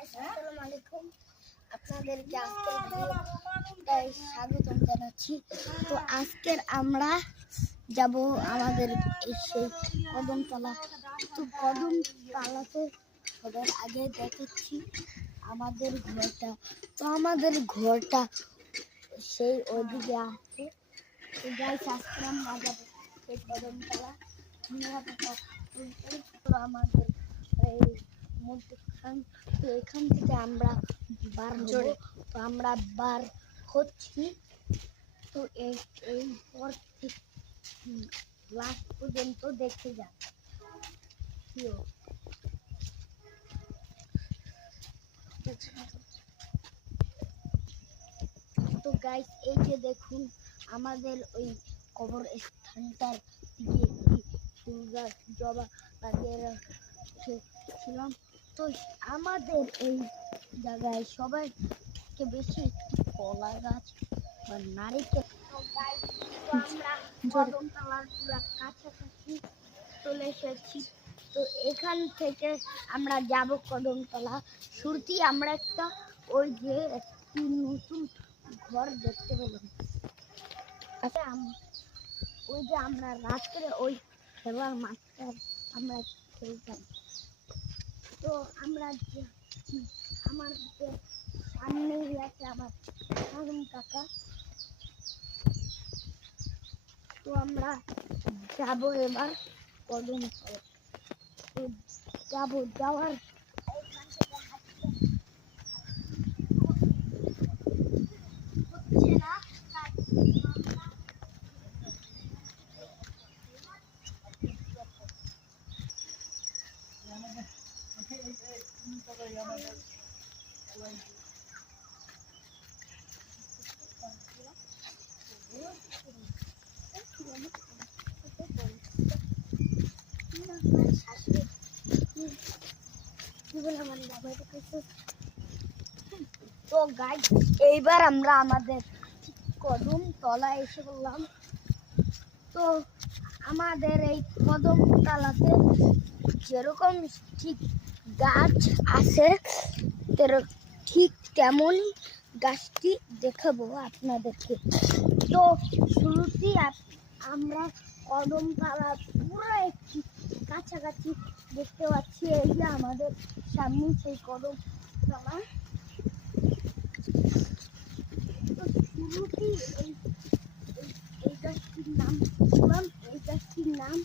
আসসালামু আলাইকুম, আপনাদেরকে আজকের ভিডিওটায় স্বাগতম জানাচ্ছি। তো আজকের আমরা যাব আমাদের সেই কদমতলা। তো কদমতলাতে সবার আগে দেখাচ্ছি আমাদের ঘরটা। তো আমাদের ঘরটা সেই ওইদিকে আছে। তো গাইস আজকে আমরা যাবো সেই কদমতলা। আমাদের এই মধ্যখান, তো এখান থেকে আমরা বার হব। তো আমরা বার হচ্ছি। তো এই পর থেকে লাস্ট পর্যন্ত দেখে যান। তো গাইস এই যে দেখুন আমাদের ওই কবর স্থানটার দিকে ফুল গাছ জবা লাগিয়ে রেখেছিলাম। তো আমাদের এই জায়গায় সবাইকে বেশি কলা গাছ বা নারিকেল। তো গাইস আমরা কদমতলার পুরো কাছাকাছি চলে এসেছি। তো এখান থেকে আমরা যাব কদমতলা। শুরুতেই আমরা একটা ওই যে একটি নতুন ঘর দেখতে পেলাম। আচ্ছা ওই যে আমরা রাত্রে ওই খেলার মাঠটা আমরা খেলতাম। তো আমরা আমার সামনেই আছে আমার কাকা। তো আমরা যাবো এবার কদমতলা। তো যাওয়ার হচ্ছে না। তো গাইস এইবার আমরা আমাদের কদমতলা এসে বললাম। তো আমাদের এই কদমতলাতে যেরকম ঠিক গাছ আছে ঠিক তেমনই গাছটি দেখাবো আপনাদেরকে। তো শুরুতেই আমরা কদমতলা পুরো একটি কাছাকাছি দেখতে পাচ্ছি। এই যে আমাদের সামনে সেই কদমতলা। তো শুরুতেই এই গাছটির নাম